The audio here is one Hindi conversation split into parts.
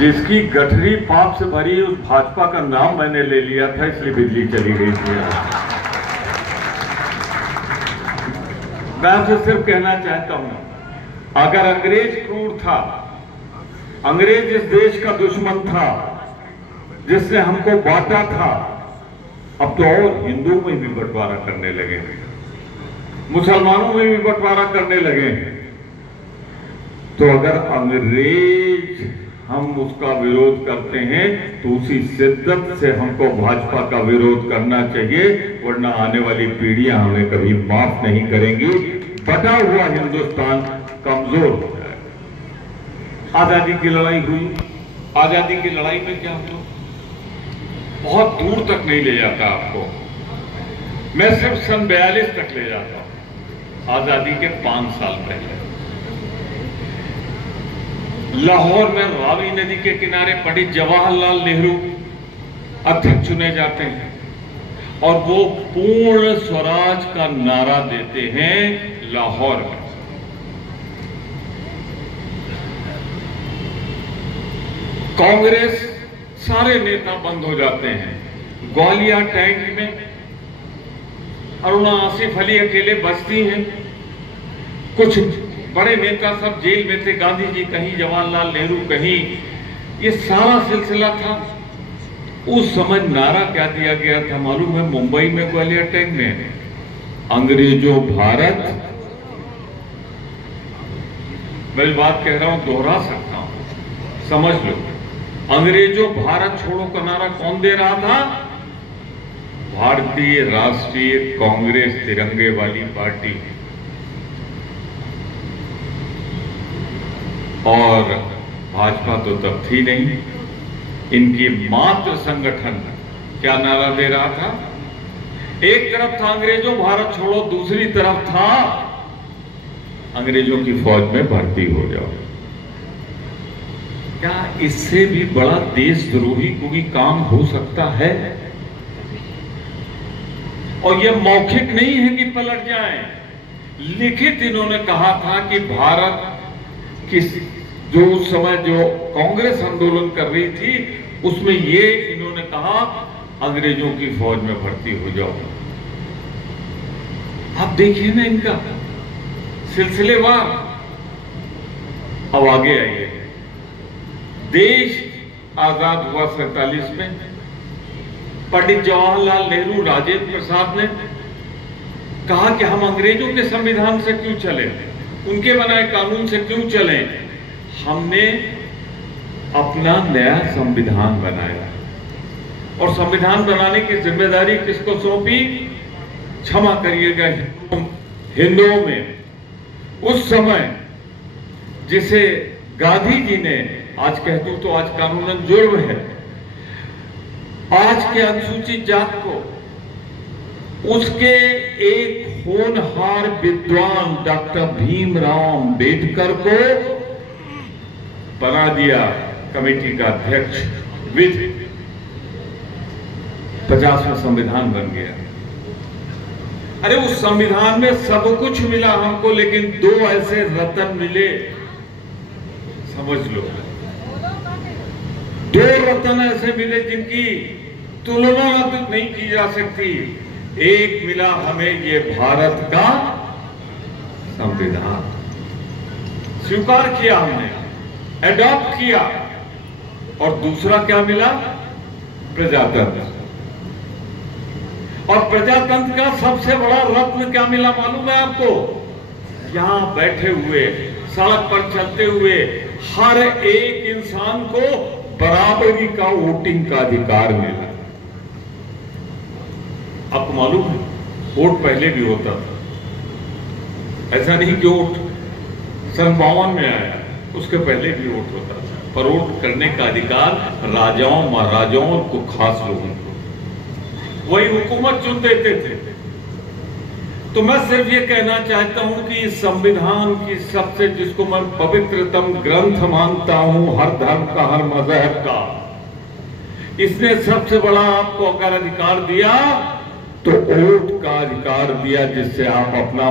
जिसकी गठरी पाप से भरी उस भाजपा का नाम मैंने ले लिया था, इसलिए बिजली चली गई थी। मैं आपसे सिर्फ कहना चाहता हूं, अगर अंग्रेज क्रूर था, अंग्रेज इस देश का दुश्मन था जिसने हमको बांटा था, अब तो और हिंदुओं में भी बंटवारा करने लगे हैं, मुसलमानों में भी बंटवारा करने लगे हैं। तो अगर अंग्रेज हम उसका विरोध करते हैं तो उसी शिद्दत से हमको भाजपा का विरोध करना चाहिए, वरना आने वाली पीढ़ियां हमें कभी माफ नहीं करेंगी। बटा हुआ हिंदुस्तान कमजोर हो जाएगा। आजादी की लड़ाई हुई, आजादी की लड़ाई में क्या हुआ? बहुत दूर तक नहीं ले जाता आपको, मैं सिर्फ सन 42 तक ले जाता हूं। आजादी के 5 साल पहले लाहौर में रावी नदी के किनारे पंडित जवाहरलाल नेहरू अध्यक्ष चुने जाते हैं और वो पूर्ण स्वराज का नारा देते हैं लाहौर में। कांग्रेस सारे नेता बंद हो जाते हैं। ग्वालियर टैंक में अरुणा आसिफ अली अकेले बचती हैं। कुछ बड़े नेता सब जेल में थे, गांधी जी कहीं, जवाहरलाल नेहरू कहीं, ये सारा सिलसिला था। उस समय नारा क्या दिया गया था मालूम है? मुंबई में ग्वालियर टैंक में, अंग्रेजों भारत, मैं बात कह रहा हूं, दोहरा सकता हूं, समझ लो। अंग्रेजों भारत छोड़ो का नारा कौन दे रहा था? भारतीय राष्ट्रीय कांग्रेस तिरंगे वाली पार्टी। और भाजपा तो तब थी नहीं, इनकी मात्र संगठन क्या नारा दे रहा था? एक तरफ था अंग्रेजों भारत छोड़ो, दूसरी तरफ था अंग्रेजों की फौज में भर्ती हो जाओ। क्या इससे भी बड़ा देशद्रोही कोई काम हो सकता है? और यह मौखिक नहीं है कि पलट जाएं, लिखित इन्होंने कहा था कि भारत जो उस समय जो कांग्रेस आंदोलन कर रही थी उसमें ये इन्होंने कहा अंग्रेजों की फौज में भर्ती हो जाओ। आप देखिए ना इनका सिलसिलेवार। अब आगे आइए, देश आजाद हुआ 47 में। पंडित जवाहरलाल नेहरू, राजेंद्र प्रसाद ने कहा कि हम अंग्रेजों के संविधान से क्यों चले, उनके बनाए कानून से क्यों चले? हमने अपना नया संविधान बनाया और संविधान बनाने की जिम्मेदारी किसको सौंपी? क्षमा करिएगा, हिंदुओं में उस समय जिसे गांधी जी ने, आज कह दूं तो आज कानूनन जुर्म है, आज के अनुसूचित जात को उसके एक होनहार विद्वान डॉक्टर भीमराव अंबेडकर को बना दिया कमेटी का अध्यक्ष। विद 50वां संविधान बन गया। अरे उस संविधान में सब कुछ मिला हमको, लेकिन 2 ऐसे रत्न मिले, समझ लो, 2 रत्न ऐसे मिले जिनकी तुलना नहीं की जा सकती। एक मिला हमें ये भारत का संविधान, स्वीकार किया हमने, एडॉप्ट किया, और दूसरा क्या मिला? प्रजातंत्र। और प्रजातंत्र का सबसे बड़ा रत्न क्या मिला मालूम है आपको? यहां बैठे हुए, सड़क पर चलते हुए हर एक इंसान को बराबरी का वोटिंग का अधिकार मिला। आपको मालूम है वोट पहले भी होता था, ऐसा नहीं कि वोट सन 52 में आया, उसके पहले भी वोट होता था, पर वोट करने का अधिकार राजाओं, महाराजाओं और कुछ खास लोगों को, वही हुकूमत चुन देते थे। तो मैं सिर्फ ये कहना चाहता हूं कि इस संविधान की सबसे, जिसको मैं पवित्रतम ग्रंथ मानता हूं हर धर्म का, हर मजहब का, इसने सबसे बड़ा आपको अगर अधिकार दिया तो वोट का अधिकार दिया, जिससे आप अपना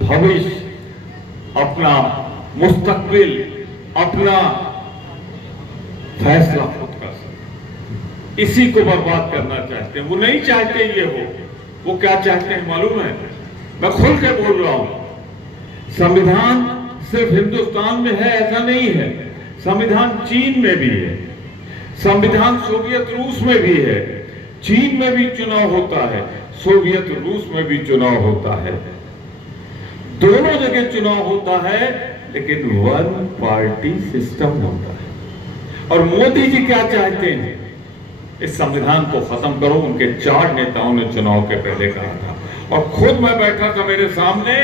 भविष्य, अपना मुस्तकबिल, अपना फैसला खुद कर सकते। इसी को बर्बाद करना चाहते हैं। वो नहीं चाहते ये हो। वो क्या चाहते हैं मालूम है? मैं खुल के बोल रहा हूं। संविधान सिर्फ हिंदुस्तान में है ऐसा नहीं है। संविधान चीन में भी है, संविधान सोवियत रूस में भी है। चीन में भी चुनाव होता है, सोवियत रूस में भी चुनाव होता है। दोनों जगह चुनाव होता है, लेकिन वन पार्टी सिस्टम होता है। और मोदी जी क्या चाहते हैं? इस संविधान को खत्म करो। उनके 4 नेताओं ने चुनाव के पहले कहा था, और खुद मैं बैठा था मेरे सामने,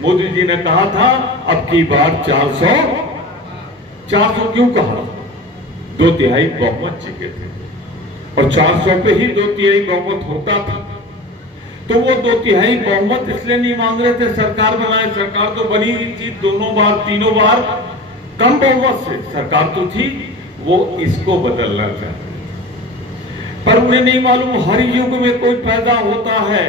मोदी जी ने कहा था अब की बार 400 क्यों कहा? 2/3 बहुमत चाहिए थे, और 400 पे ही 2/3 बहुमत होता था। तो वो 2/3 बहुमत इसलिए नहीं मांग रहे थे सरकार बनाए। सरकार तो बनी ही थी, दोनों बार तीनों बार कम बहुमत से सरकार तो थी। वो इसको बदलना चाहते, पर उन्हें नहीं मालूम हर युग में कोई पैदा होता है,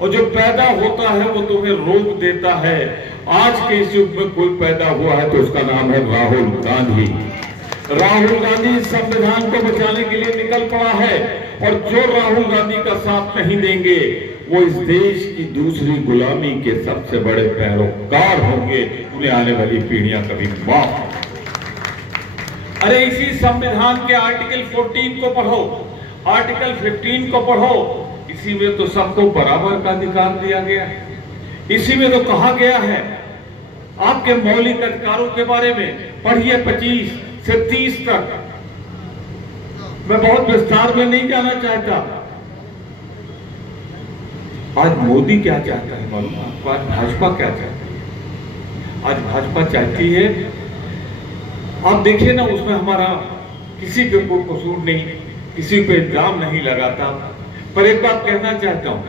और जो पैदा होता है वो तुम्हें रोक देता है। आज के इस युग में कोई पैदा हुआ है तो उसका नाम है राहुल गांधी। राहुल गांधी इस संविधान को बचाने के लिए निकल पड़ा है, और जो राहुल गांधी का साथ नहीं देंगे वो इस देश की दूसरी गुलामी के सबसे बड़े पैरोकार होंगे। उन्हें आने वाली पीढ़ियां कभी माफ। अरे इसी संविधान के आर्टिकल 14 को पढ़ो, आर्टिकल 15 को पढ़ो। इसी में तो सबको बराबर का अधिकार दिया गया है। इसी में तो कहा गया है आपके मौलिक अधिकारों के बारे में। पढ़िए 25 से 30 तक। मैं बहुत विस्तार में नहीं जाना चाहता। आज मोदी क्या चाहता है मालूम आपको? आज भाजपा क्या चाहती है? आज भाजपा चाहती है, आप देखिए ना, उसमें हमारा किसी पे कोई कसूर नहीं, किसी पे इल्जाम नहीं लगाता। पर एक बात कहना चाहता हूं,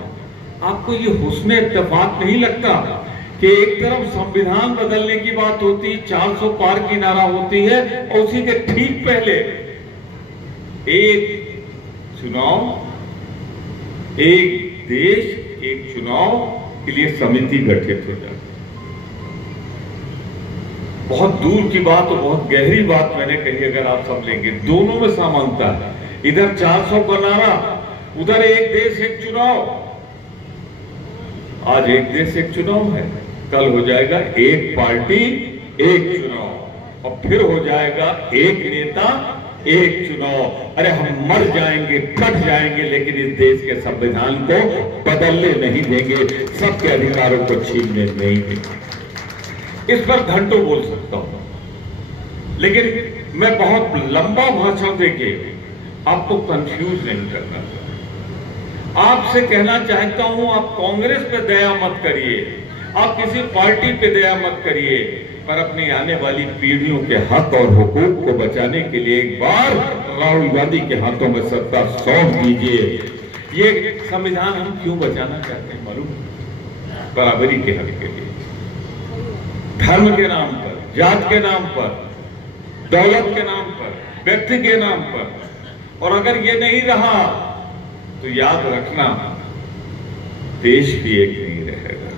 आपको ये हुस्न इत्तेफाक नहीं लगता कि एक तरफ संविधान बदलने की बात होती, 400 पार की नारा होती है, और उसी के ठीक पहले एक चुनाव, एक देश, एक चुनाव के लिए समिति गठित हो जाती। बहुत दूर की बात और बहुत गहरी बात मैंने कही। अगर आप सब लेंगे, दोनों में समानता है। इधर 400 का नारा, उधर एक देश एक चुनाव। आज एक देश एक चुनाव है, कल हो जाएगा एक पार्टी एक चुनाव, और फिर हो जाएगा एक नेता एक चुनाव। अरे हम मर जाएंगे, कट जाएंगे, लेकिन इस देश के संविधान को बदलने नहीं देंगे, सबके अधिकारों को छीनने नहीं देंगे। इस पर घंटों बोल सकता हूं, लेकिन मैं बहुत लंबा भाषण देके आपको कंफ्यूज नहीं करना चाहता। आपसे कहना चाहता हूं, आप कांग्रेस पे दया मत करिए, आप किसी पार्टी पे दया मत करिए, पर अपनी आने वाली पीढ़ियों के हक और हुकूक को बचाने के लिए एक बार राहुल गांधी के हाथों में सत्ता सौंप दीजिए। ये संविधान हम क्यों बचाना चाहते हैं मालूम? बराबरी के हक के लिए, धर्म के नाम पर, जात के नाम पर, दौलत के नाम पर, व्यक्ति के नाम पर। और अगर ये नहीं रहा तो याद रखना, देश भी एक नहीं रहेगा।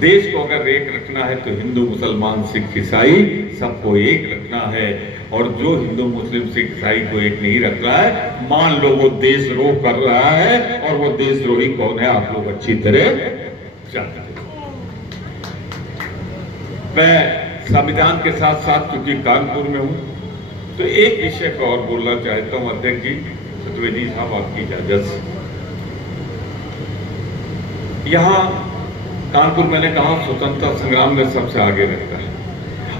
देश को अगर एक रखना है तो हिंदू मुसलमान सिख ईसाई सबको एक रखना है, और जो हिंदू मुस्लिम सिख ईसाई को एक नहीं रख रहा है, मान लो वो देशद्रोह कर रहा है, और वो देशद्रोही कौन है आप लोग अच्छी तरह जानते हैं। मैं संविधान के साथ साथ क्योंकि कानपुर में हूं, तो एक विषय पर और बोलना चाहता हूं। अध्यक्ष जी, सतवेदी साहब, आपकी इजाजत से। यहां कानपुर, मैंने कहा, स्वतंत्रता संग्राम में सबसे आगे रहता है,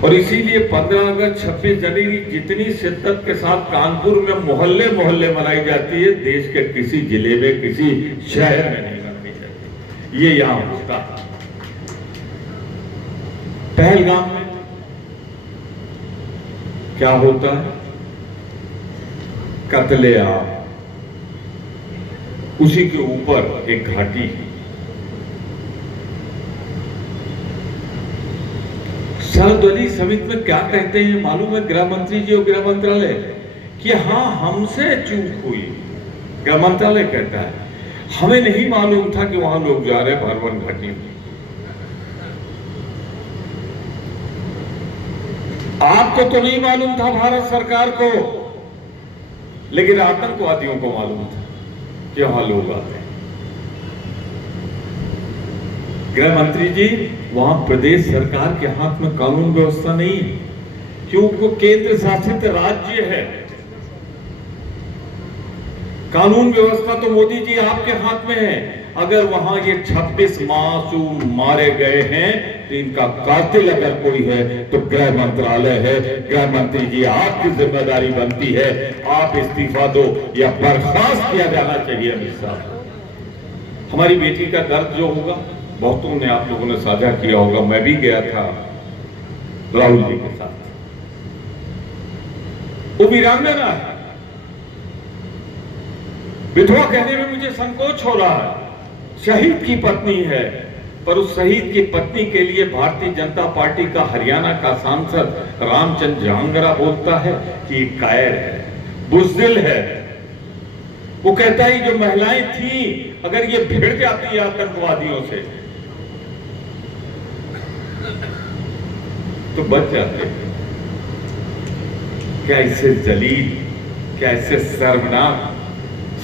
और इसीलिए 15 अगस्त 26 जनवरी जितनी शिद्दत के साथ कानपुर में मोहल्ले मोहल्ले मनाई जाती है, देश के किसी जिले में, किसी शहर में नहीं मनाई जाती। ये यहां होता है। पहलगाम में क्या होता है? कत्लेआम। उसी के ऊपर एक घाटी है। सर्वदलीय समिति में क्या कहते हैं मालूम है गृह मंत्री जी और गृह मंत्रालय? कि हाँ, हमसे चूक हुई। गृह मंत्रालय कहता है हमें नहीं मालूम था कि वहां लोग जा रहे भरवन घाटी में। आपको तो नहीं मालूम था भारत सरकार को, लेकिन आतंकवादियों को मालूम था कि वहां लोग आते हैं। गृह मंत्री जी, वहां प्रदेश सरकार के हाथ में कानून व्यवस्था नहीं, क्योंकि वो केंद्र शासित राज्य है। कानून व्यवस्था तो मोदी जी आपके हाथ में है। अगर वहां ये 26 मासूम मारे गए हैं तो इनका कातिल अगर कोई है तो गृह मंत्रालय है। गृह मंत्री जी, आपकी जिम्मेदारी बनती है, आप इस्तीफा दो या बर्खास्त किया जाना चाहिए अमित साहब। हमारी बेटी का दर्द जो होगा, बहुतों ने, आप लोगों ने साझा किया होगा, मैं भी गया था राहुल जी के साथ। वो वीरांगना है, विधवा कहने में मुझे संकोच हो रहा है, शहीद की पत्नी है, पर उस शहीद की पत्नी के लिए भारतीय जनता पार्टी का हरियाणा का सांसद रामचंद्र जहांगरा बोलता है कि कायर है, बुज़दिल है। वो कहता है जो महिलाएं थी, अगर ये भिड़ जाती है आतंकवादियों से तो बच जाते हैं। क्या इससे जलील, क्या इससे शर्मनाक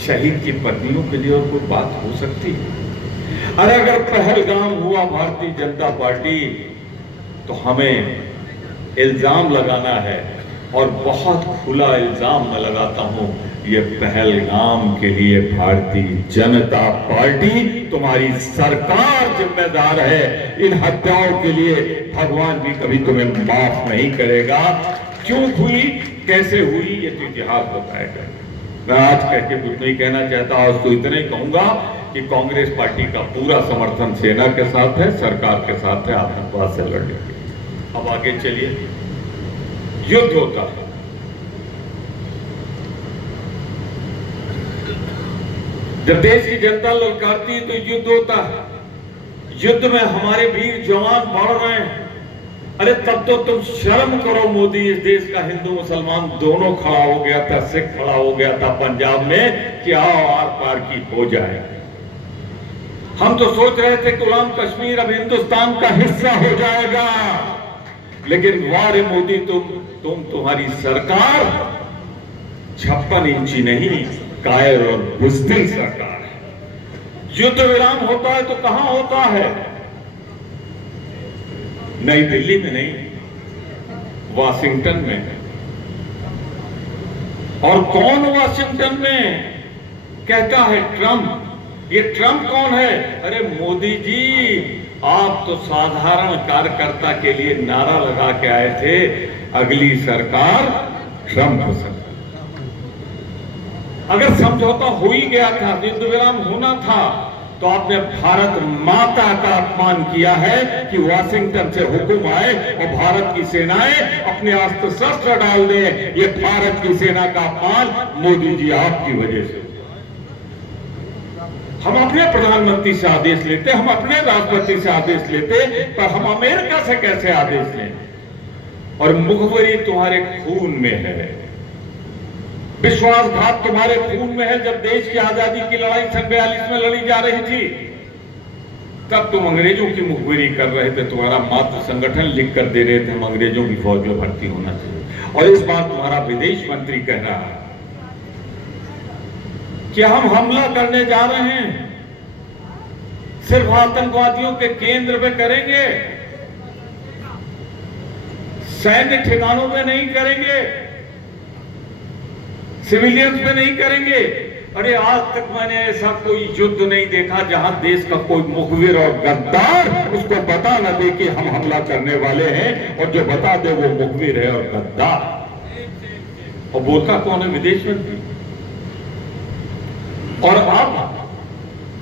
शहीद की पत्नियों के लिए और कोई बात हो सकती है? अरे अगर पहलगाम हुआ भारतीय जनता पार्टी, तो हमें इल्जाम लगाना है, और बहुत खुला इल्जाम मैं लगाता हूं, ये पहलगाम के लिए भारतीय जनता पार्टी, तुम्हारी सरकार जिम्मेदार है। इन हत्याओं के लिए भगवान भी कभी तुम्हें माफ नहीं करेगा। क्यों हुई, कैसे हुई, ये तो इतिहास बताएगा। मैं आज कह के कुछ नहीं कहना चाहता, आज तो इतना ही कहूंगा कि कांग्रेस पार्टी का पूरा समर्थन सेना के साथ है, सरकार के साथ है, आतंकवाद से लड़ने के लिए। अब आगे चलिए, युद्ध होता है। जब देश की जनता ललकारती है तो युद्ध होता है। युद्ध में हमारे वीर जवान बढ़ रहे हैं। अरे तब तो तुम शर्म करो मोदी, इस देश का हिंदू मुसलमान दोनों खड़ा हो गया था, सिख खड़ा हो गया था पंजाब में कि आओ आर पार की हो जाए। हम तो सोच रहे थे गुलाम कश्मीर अब हिंदुस्तान का हिस्सा हो जाएगा, लेकिन वारे मोदी, तुम्हारी सरकार 56 इंची नहीं, कायर और बुज़दिल सरकार है। युद्ध विराम होता है तो कहां होता है? नई दिल्ली में नहीं, वाशिंगटन में। और कौन वाशिंगटन में? कहता है ट्रंप। ये ट्रंप कौन है? अरे मोदी जी, आप तो साधारण कार्यकर्ता के लिए नारा लगा के आए थे, अगली सरकार ट्रंप सरकार। अगर समझौता हो ही गया था, युद्ध विराम होना था, तो आपने भारत माता का अपमान किया है कि वाशिंगटन से हुक्म आए और भारत की सेनाएं अपने अस्त्र शस्त्र डाल दें। ये भारत की सेना का अपमान मोदी जी आपकी वजह से। हम अपने प्रधानमंत्री से आदेश लेते, हम अपने राष्ट्रपति से आदेश लेते, पर हम अमेरिका से कैसे आदेश लें? और मुखबरी तुम्हारे खून में है, विश्वासघात तुम्हारे खून में है। जब देश की आजादी की लड़ाई सन 42 में लड़ी जा रही थी, तब तुम अंग्रेजों की मुखबिरी कर रहे थे। तुम्हारा मातृ संगठन लिख कर दे रहे थे हम अंग्रेजों की फौज में भर्ती होना चाहिए, और इस बार तुम्हारा विदेश मंत्री कह रहा है कि हम हमला करने जा रहे हैं, सिर्फ आतंकवादियों के केंद्र पे करेंगे, सैन्य ठिकानों पे नहीं करेंगे, सिविलियंस पे नहीं करेंगे। अरे आज तक मैंने ऐसा कोई युद्ध नहीं देखा जहां देश का कोई मुखबिर और गद्दार उसको बता न दे कि हम हमला करने वाले हैं, और जो बता दे वो मुखबिर है और गद्दार। और बोलता कौन है? विदेश मंत्री। और अब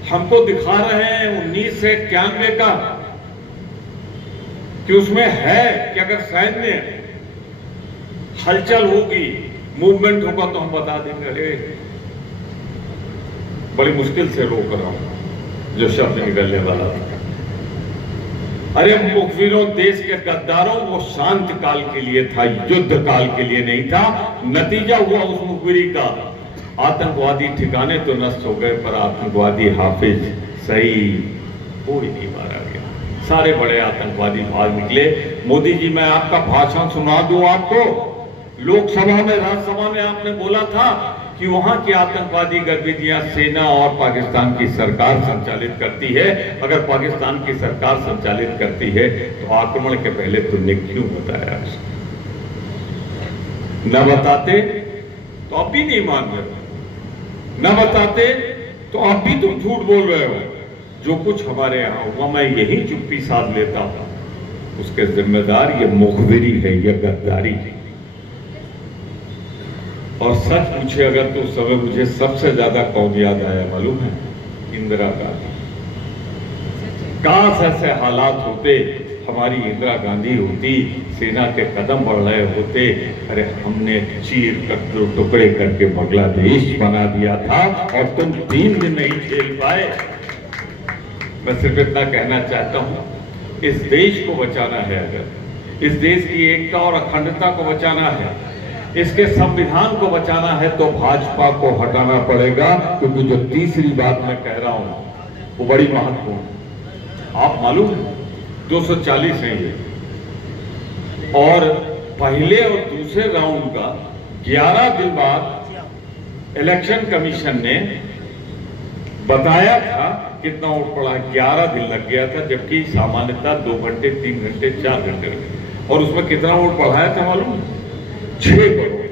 हमको दिखा रहे हैं 1991 का कि उसमें है कि अगर सैन्य हलचल होगी, मूवमेंट होगा तो हम बता देंगे। अरे बड़ी मुश्किल से रोक रहा हूं जो शब्द निकलने वाला था। अरे मुखबिरों, देश के गद्दारों, वो शांत काल के लिए था, युद्ध काल के लिए नहीं था। नतीजा हुआ उस मुखबिरी का, आतंकवादी ठिकाने तो नष्ट हो गए, पर आतंकवादी हाफिज सही कोई नहीं मारा गया। सारे बड़े आतंकवादी भाग निकले। मोदी जी, मैं आपका भाषण सुना दूं आपको। लोकसभा में, राज्यसभा में आपने बोला था कि वहां की आतंकवादी गतिविधियां सेना और पाकिस्तान की सरकार संचालित करती है। अगर पाकिस्तान की सरकार संचालित करती है तो आक्रमण के पहले तुमने क्यों बताया? न बताते तो अब भी नहीं मान रहे, न बताते तो अब भी तुम झूठ बोल रहे हो। जो कुछ हमारे यहां हुआ मैं यही चुप्पी साध लेता हूं, उसके जिम्मेदार ये मुखबिरी है, ये गद्दारी है। और सच पूछे अगर तो उस समय मुझे सबसे ज्यादा कौन याद आया मालूम है? इंदिरा गांधी। काश ऐसे हालात होते, हमारी इंदिरा गांधी होती, सेना के कदम बढ़ रहे होते, अरे हमने चीर कर दो टुकड़े करके बांग्लादेश बना दिया था और तुम 3 दिन नहीं झेल पाए। मैं सिर्फ इतना कहना चाहता हूं, इस देश को बचाना है, अगर इस देश की एकता और अखंडता को बचाना है, इसके संविधान को बचाना है, तो भाजपा को हटाना पड़ेगा। क्योंकि जो तीसरी बात मैं कह रहा हूं वो बड़ी महत्वपूर्ण है। आप मालूम 240 है ये, और पहले और दूसरे राउंड का 11 दिन बाद इलेक्शन कमीशन ने बताया था कितना वोट पड़ा। 11 दिन लग गया था, जबकि सामान्यतः 2 घंटे, 3 घंटे, 4 घंटे लगे। और उसमें कितना वोट बढ़ाया था मालूम? 6 करोड़।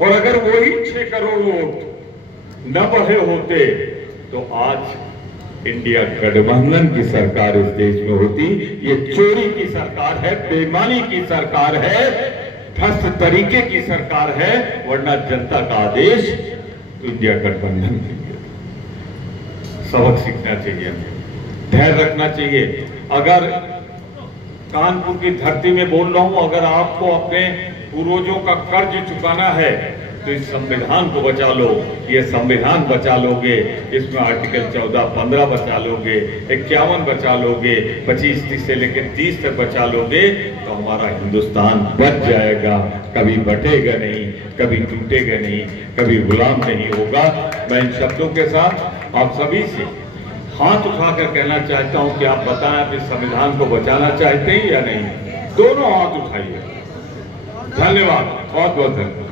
और अगर वही 6 करोड़ वोट न बढ़े होते तो आज इंडिया गठबंधन की सरकार इस देश में होती। ये चोरी की सरकार है, बेईमानी की सरकार है, भ्रष्ट तरीके की सरकार है, वरना जनता का आदेश तो इंडिया गठबंधन की। सबक सीखना चाहिए, धैर्य रखना चाहिए। अगर कानपुर की धरती में बोल रहा हूं, अगर आपको अपने पूर्वजों का कर्ज चुकाना है तो इस संविधान को बचा लो। ये संविधान बचा लोगे, इसमें आर्टिकल 14, 15 बचा लोगे, 51 बचा लोगे, 25 30 से लेकर 30 तक बचा लोगे, तो हमारा हिंदुस्तान बच जाएगा। कभी बटेगा नहीं, कभी टूटेगा नहीं, कभी गुलाम नहीं होगा। मैं इन शब्दों के साथ आप सभी से हाथ उठाकर कहना चाहता हूं कि आप बताएं, आप इस संविधान को बचाना चाहते हैं या नहीं? दोनों हाथ उठाइए। धन्यवाद, बहुत बहुत धन्यवाद।